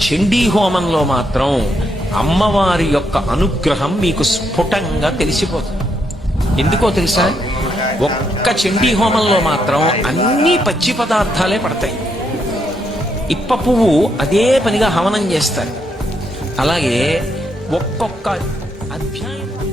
చండీ హోమంలో మాత్రం అమ్మవారి యొక్క అనుగ్రహం మీకు స్ఫుటంగా తెలిసిపోతుంది. ఎందుకో తెలుసా? ఒక్క చండీ హోమంలో మాత్రం అన్ని పచ్చి పదార్థాలే పడతాయి. ఇప్ప పువ్వు అదే పనిగా హవనం చేస్తారు. అలాగే ఒక్కొక్క అధ్యాయం